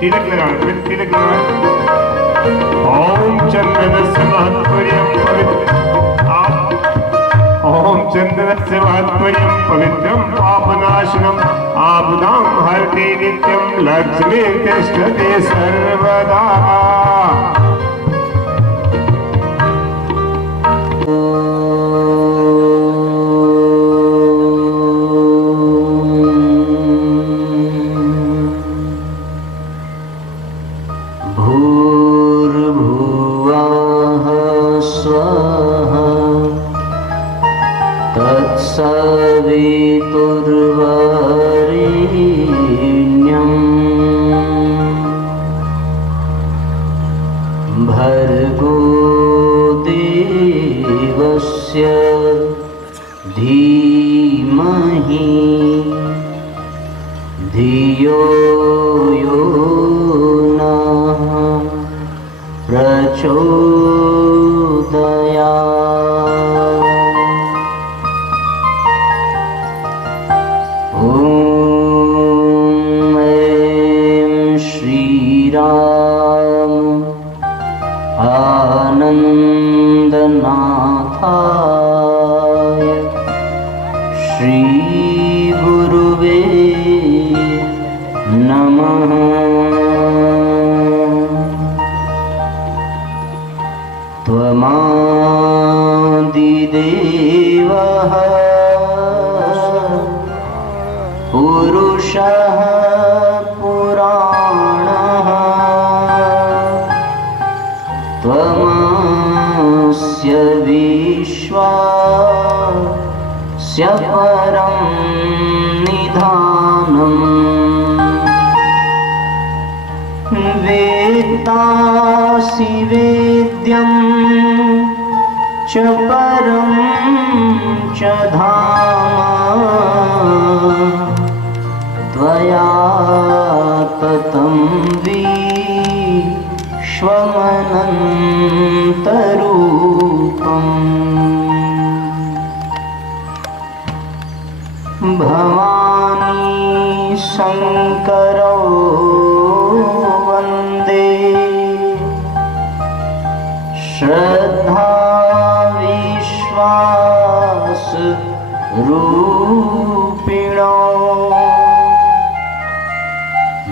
तिलक लगाना, फिर तिलक लगाना। ओम चंदनस्य महत्पर्यं पवित्रं ओम चंदनस्य महत्पर्यं पवित्रं पापनाशनम् आपदां हरति नित्यं लक्ष्मी तिष्ठति सर्वदा। भर्गो देवस्य धीमहि धियो यो नः प्रचोदयात्। ॐ ऐं श्रीराम आनन्दनाथाय श्रीगुरुवे नमः। त्वमादिदेवः पुरुषः पुराणः त्वमस्य विश्वस्य परं निधानम्। वेत्तासि वेद्यं च परं च धाम त्वया ततं विश्वमनन्तरूपम्। भवानी शङ्करो वन्दे श्रद्धा विश्वास रूपिणो।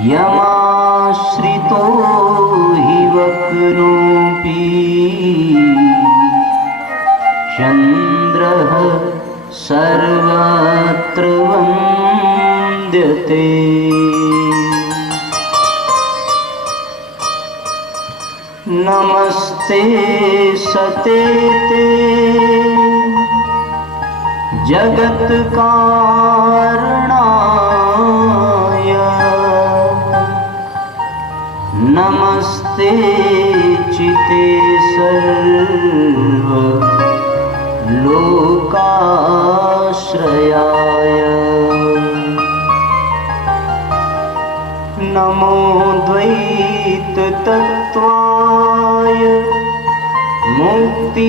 यमाश्रितो हि वक्रोऽपि चन्द्रः सर्वत्र वन्द्यते। नमस्ते सतेते जगत्कारणाय। नमस्ते चिते सर्वलोकाश्रयाय। नमो द्वैततत्त्वाय मुक्तिप्रदाय।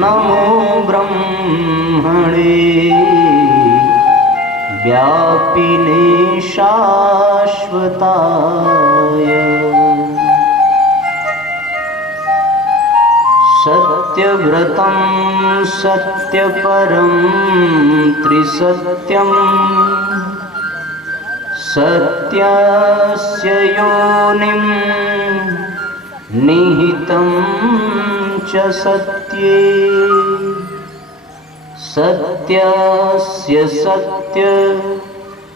नमो ब्रह्मणे व्यापिने शाश्वताय। सत्यव्रतं सत्यपरं त्रिसत्यं सत्यस्य योनिं निहितं च सत्ये। सत्यस्य सत्य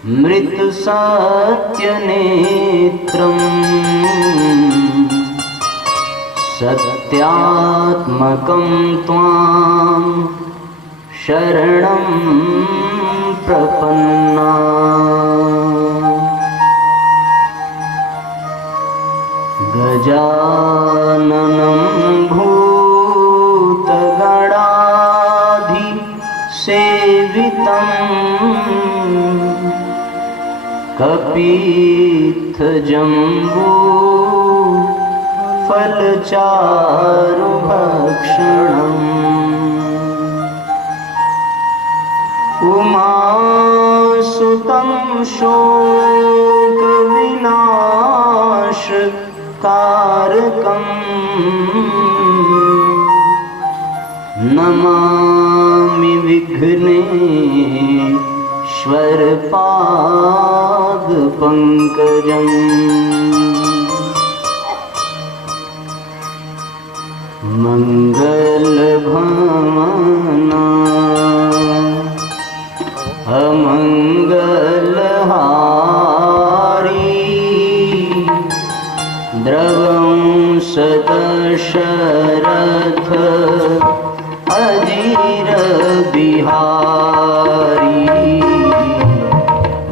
मृत्सत्यनेत्रम् सत्यात्मकं त्वां शरणं प्रपन्ना। गजाननं भूतगणाधिसेवितं कपित्थजम्बूफलचारुभक्षणम्। उमा सुतं शोक विनाश कारकम् नमामि विघ्नेश्वर पाद पंकजम् मंगल भावना अमंगल हारी द्रवं सदशरथ अजीर बिहारी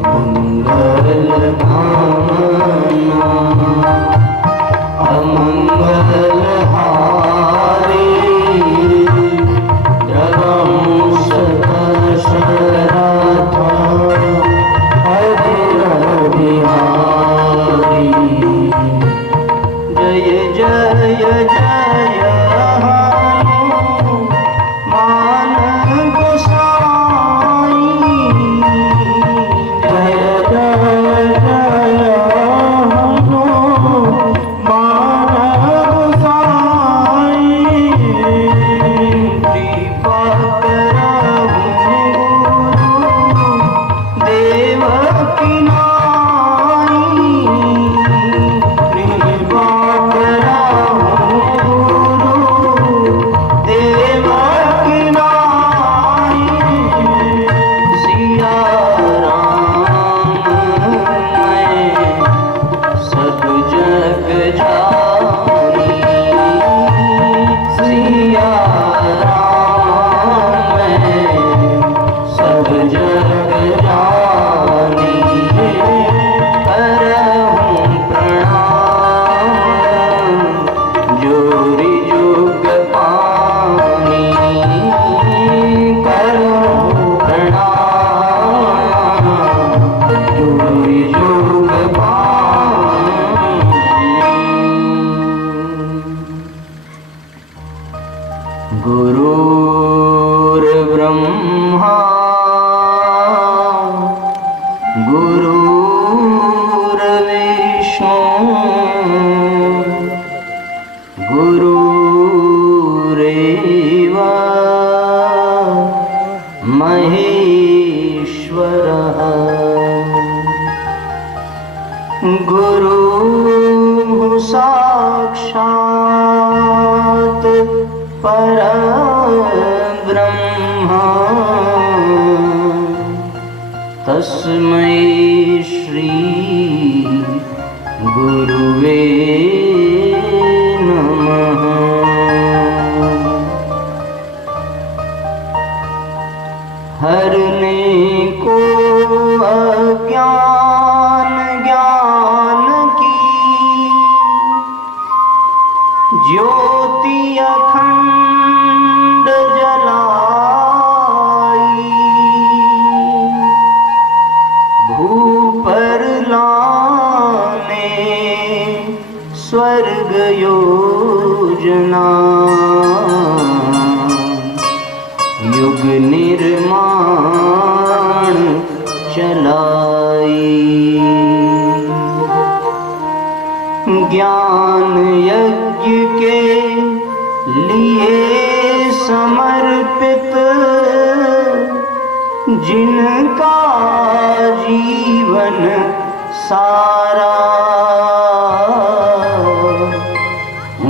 मंगल भावना अमंगल हारी द्रवं सदशरथ अजीर बिहारी जय जय जय मान गोसाई जय जय जय मान गोसाई कृपा करहु देव की नाई कृपा करहु देव की नाई सिया राम मैं सब जग जानी सिया राम मैं सब जग जानी करहूं प्रणाम जोरी जुग पानी करहूं प्रणाम जोरी जुग पानी गुरुर्ब्रह्मा गुरुर्विष्णु गुरुरेव महेश्वरः गुरुः साक्षात् परब्रह्म तस्मै श्री गुरुवे नमः हरने को अज्ञान ज्ञान की ज्योति अखंड जलाई भूपर लाने स्वर्ग योजना युग निर्माण चलाई ज्ञान यज्ञ के लिए समर्पित जिनका जीवन सारा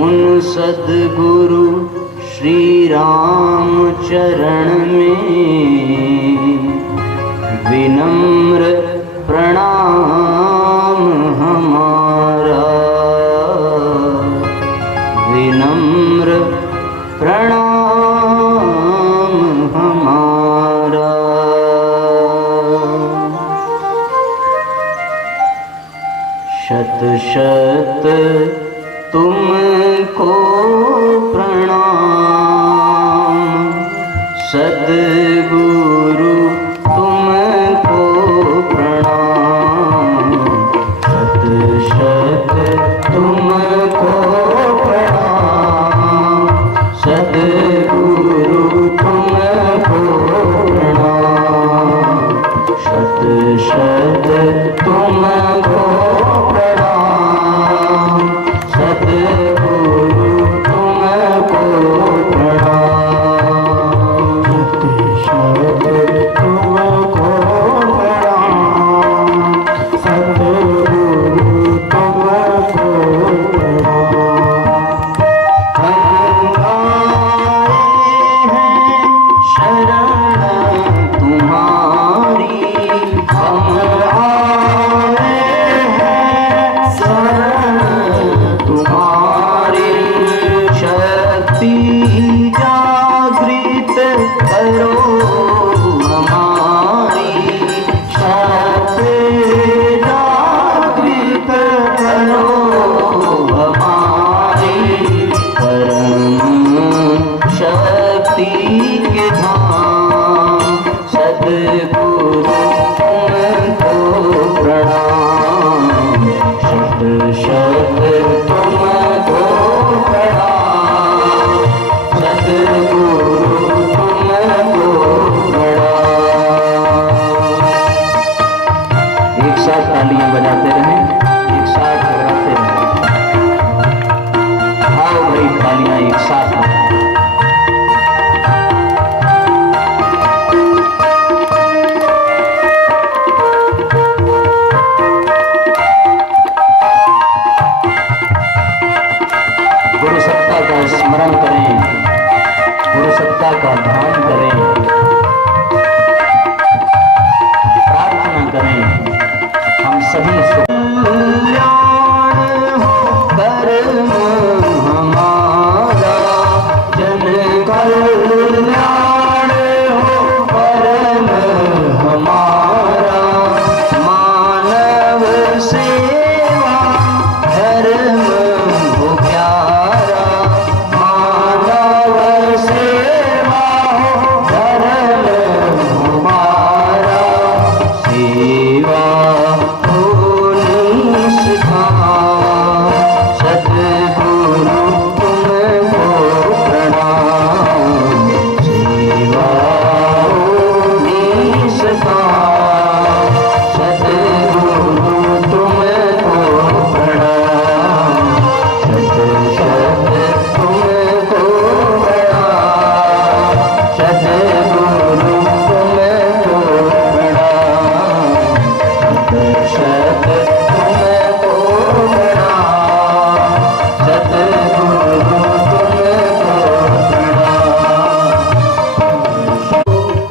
उन सद्गुरु श्री राम चरण में विनम्र प्रणाम हमारा विनम्र प्रणाम हमारा शत शत तुमको प्रणाम सद्गुरु तुमको प्रणाम शत शत तुमको प्रणाम सद्गुरु तुमको प्रणाम शत सतगुरु तुमको प्रणाम, शत शत तुमको प्रणाम, सतगुरु तुमको प्रणाम। एक साथ तालियां बजाते रहें, एक साथ बजाते रहें। आओ भाई, तालियां एक साथ हो। गुरु सत्ता का स्मरण करें, गुरु सत्ता का ध्यान करें, प्रार्थना करें। हम सभी कल्याण हो कर्म हमारा, जन कल्याण हो कर्म हमारा, मानव सेवा धर्म हो प्यारा, मानव सेवा हो धर्म हमारा, सेवा हो निष्काम, सतगुरु तुमको प्रणाम, सेवा हो निष्काम, सतगुरु तुमको प्रणाम, शत शत तुमको प्रणाम, सतगुरु तुमको प्रणाम, शत तुमको प्रणाम, सतगुरु तुमको प्रणाम।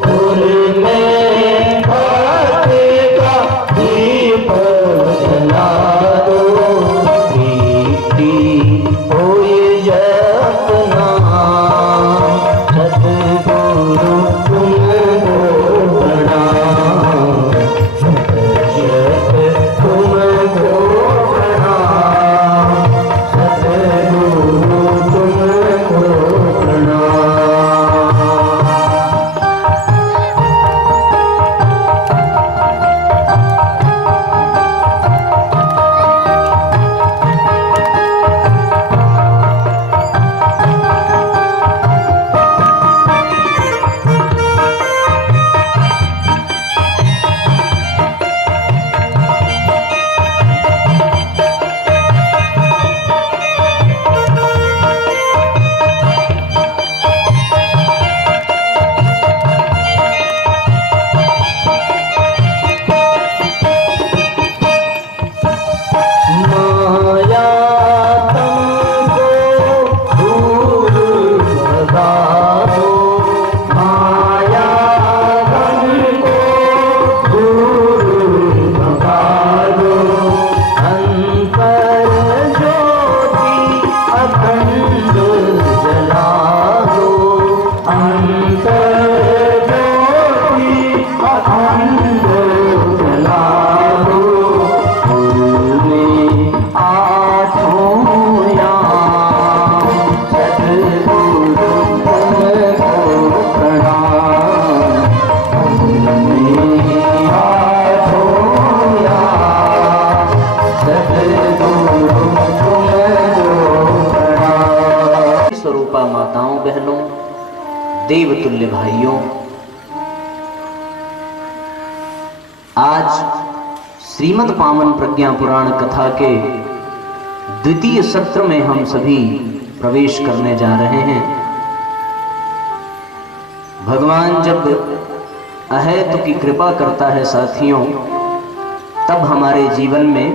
उनमें भक्ति का दीप जला दो, प्रीति होई जपना, सतगुरु तुमको प्रणाम, शत शत तुमको प्रणाम, सतगुरु तुमको प्रणाम। माया तुमको दूर भगा दो, माया तुमको दूर भगा दो, अंतर ज्योति अखंड जला दो, अंतर ज्योति अखंड जला दो, आठों याम, सतगुरु तुमको प्रणाम, आठों याम, सतगुरु तुमको प्रणाम। स्वरूपा माताओं, बहनों, देवतुल्य भाइयों, आज श्रीमद् पावन प्रज्ञा पुराण कथा के द्वितीय सत्र में हम सभी प्रवेश करने जा रहे हैं। भगवान जब अहेतु की कृपा करता है साथियों, तब हमारे जीवन में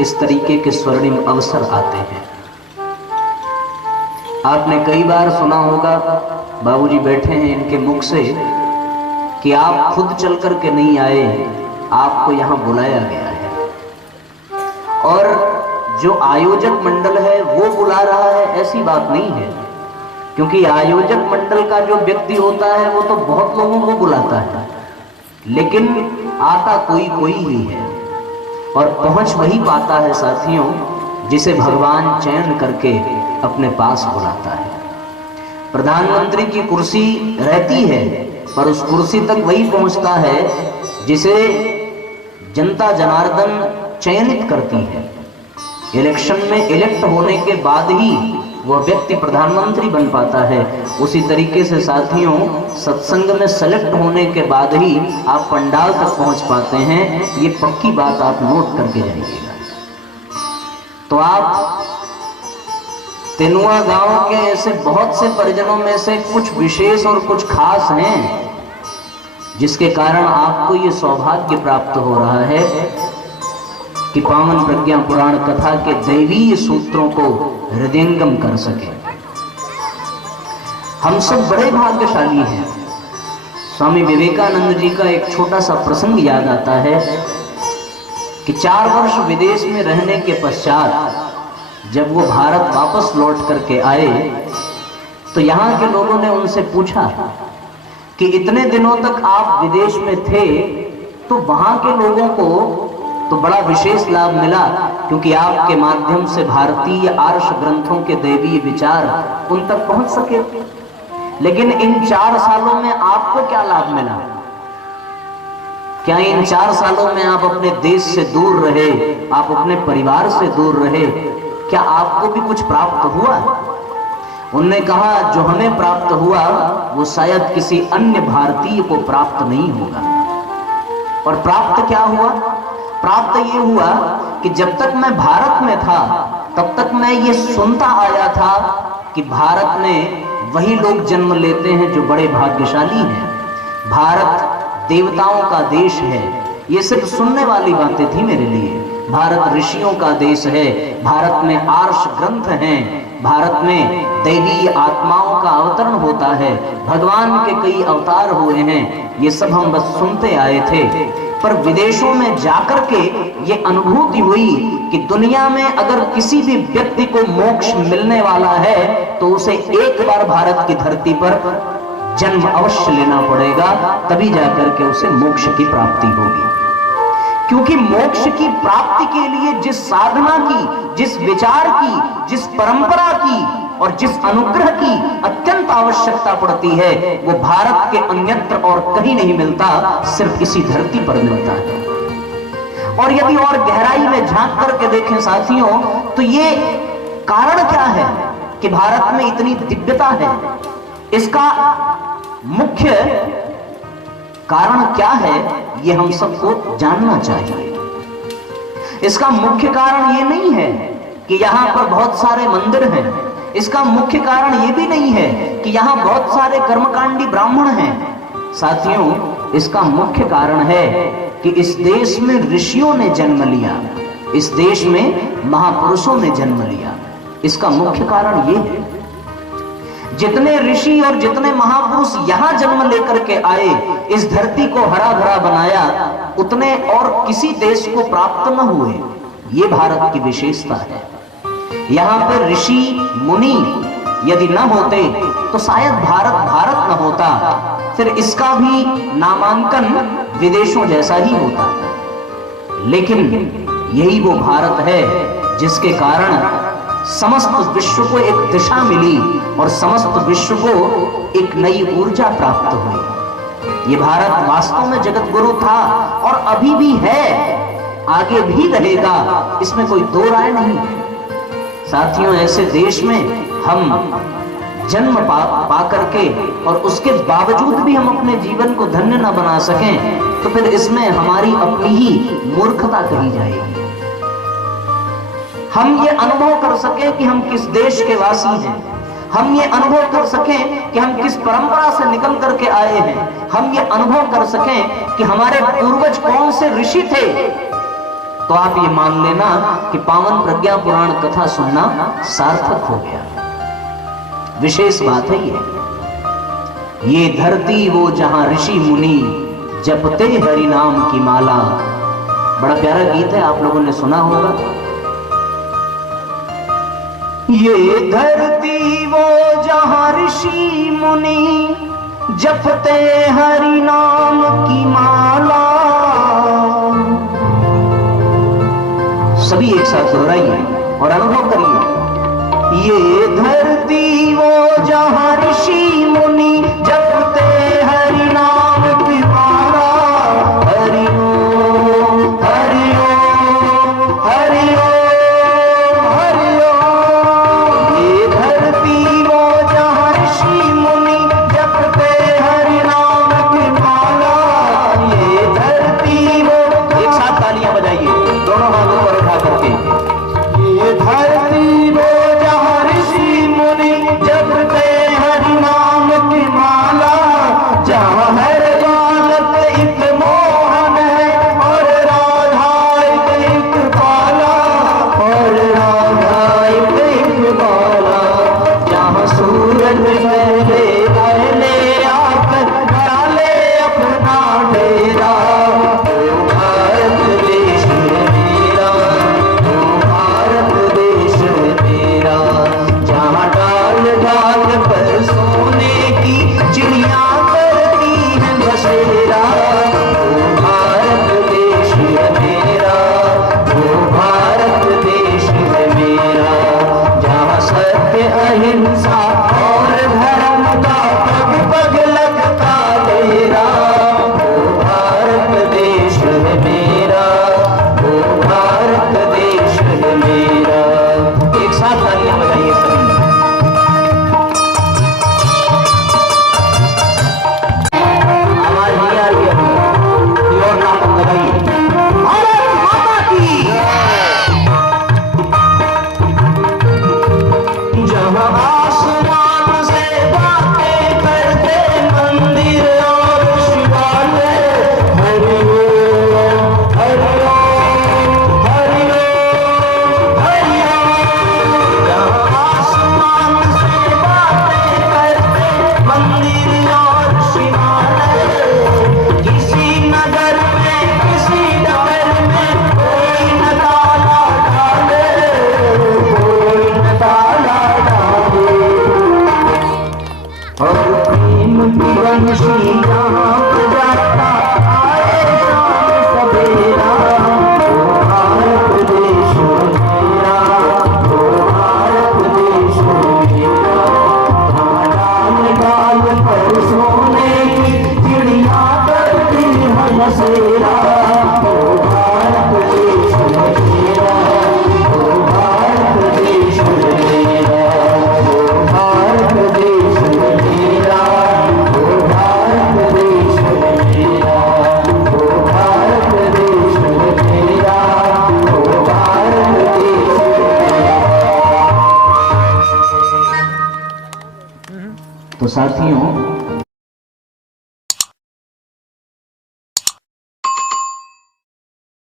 इस तरीके के स्वर्णिम अवसर आते हैं। आपने कई बार सुना होगा, बाबूजी बैठे हैं इनके मुख से, कि आप खुद चल कर के नहीं आए, आपको यहाँ बुलाया गया है। और जो आयोजक मंडल है वो बुला रहा है, ऐसी बात नहीं है, क्योंकि आयोजक मंडल का जो व्यक्ति होता है वो तो बहुत लोगों को बुलाता है, लेकिन आता कोई कोई ही है, और पहुंच वही पाता है साथियों जिसे भगवान चयन करके अपने पास बुलाता है। प्रधानमंत्री की कुर्सी रहती है, पर उस कुर्सी तक वही पहुंचता है जिसे जनता जनार्दन चयनित करती है। इलेक्शन में इलेक्ट होने के बाद ही वह व्यक्ति प्रधानमंत्री बन पाता है। उसी तरीके से साथियों, सत्संग में सेलेक्ट होने के बाद ही आप पंडाल तक पहुंच पाते हैं। ये पक्की बात आप नोट करके जाइएगा। तो आप तेनुआ गांव के ऐसे बहुत से परिजनों में से कुछ विशेष और कुछ खास हैं जिसके कारण आपको ये सौभाग्य प्राप्त हो रहा है कि पावन प्रज्ञा पुराण कथा के दैवीय सूत्रों को हृदयंगम कर सके। हम सब बड़े भाग्यशाली हैं। स्वामी विवेकानंद जी का एक छोटा सा प्रसंग याद आता है कि 4 वर्ष विदेश में रहने के पश्चात जब वो भारत वापस लौट करके आए तो यहाँ के लोगों ने उनसे पूछा कि इतने दिनों तक आप विदेश में थे तो वहां के लोगों को तो बड़ा विशेष लाभ मिला, क्योंकि आपके माध्यम से भारतीय आर्ष ग्रंथों के दैवीय विचार उन तक पहुंच सके। लेकिन इन 4 सालों में आपको क्या लाभ मिला? क्या इन 4 सालों में आप अपने देश से दूर रहे, आप अपने परिवार से दूर रहे, क्या आपको भी कुछ प्राप्त हुआ? उन्होंने कहा, जो हमें प्राप्त हुआ वो शायद किसी अन्य भारतीय को प्राप्त नहीं होगा। और प्राप्त क्या हुआ? प्राप्त ये हुआ कि जब तक मैं भारत में था तब तक मैं ये सुनता आया था कि भारत में वही लोग जन्म लेते हैं जो बड़े भाग्यशाली हैं। भारत देवताओं का देश है, ये सिर्फ सुनने वाली बातें थी मेरे लिए। भारत ऋषियों का देश है, भारत में आर्ष ग्रंथ हैं, भारत में दैवीय आत्माओं का अवतरण होता है, भगवान के कई अवतार हुए हैं। ये सब हम बस सुनते आए थे। पर विदेशों में जाकर के ये अनुभूति हुई कि दुनिया में अगर किसी भी व्यक्ति को मोक्ष मिलने वाला है तो उसे एक बार भारत की धरती पर जन्म अवश्य लेना पड़ेगा, तभी जाकर के उसे मोक्ष की प्राप्ति होगी। क्योंकि मोक्ष की प्राप्ति के लिए जिस साधना की, जिस विचार की, जिस परंपरा की और जिस अनुग्रह की अत्यंत आवश्यकता पड़ती है, वो भारत के अन्यत्र और कहीं नहीं मिलता, सिर्फ इसी धरती पर मिलता है। और यदि और गहराई में झांक करके देखें साथियों, तो ये कारण क्या है कि भारत में इतनी दिव्यता है? इसका मुख्य कारण क्या है, ये हम सबको जानना चाहिए। इसका मुख्य कारण ये नहीं है कि यहां पर बहुत सारे मंदिर हैं। इसका मुख्य कारण ये भी नहीं है कि यहां बहुत सारे कर्मकांडी ब्राह्मण हैं। साथियों, इसका मुख्य कारण है कि इस देश में ऋषियों ने जन्म लिया, इस देश में महापुरुषों ने जन्म लिया। इसका मुख्य कारण ये है। जितने ऋषि और जितने महापुरुष यहां जन्म लेकर के आए, इस धरती को हरा भरा बनाया, उतने और किसी देश को प्राप्त न हुए। ये भारत की विशेषता है। यहाँ पर ऋषि मुनि यदि न होते तो शायद भारत न होता, फिर इसका भी नामांकन विदेशों जैसा ही होता। लेकिन यही वो भारत है जिसके कारण समस्त विश्व को एक दिशा मिली और समस्त विश्व को एक नई ऊर्जा प्राप्त हुई। ये भारत वास्तव में जगत गुरु था और अभी भी है, आगे भी रहेगा, इसमें कोई दो राय नहीं है। साथियों, ऐसे देश में हम जन्म पा करके और उसके बावजूद भी हम अपने जीवन को धन्य न बना सकें तो फिर इसमें हमारी अपनी ही मूर्खता कही जाएगी। हम ये अनुभव कर सकें कि हम किस देश के वासी हैं, हम ये अनुभव कर सकें कि हम किस परंपरा से निकल करके आए हैं, हम ये अनुभव कर सकें कि हमारे पूर्वज कौन से ऋषि थे, तो आप ये मान लेना कि पावन प्रज्ञा पुराण कथा सुनना सार्थक हो गया। विशेष बात है ये धरती वो जहां ऋषि मुनि जपते हरि नाम की माला। बड़ा प्यारा गीत है, आप लोगों ने सुना होगा। ये धरती वो जहां ऋषि मुनि जपते हरि नाम की माला। सभी एक साथ दोहराइए और अनुभव करिए। ये धरती वो जहां ऋषि मुनि जपते हरि नाम साथियों,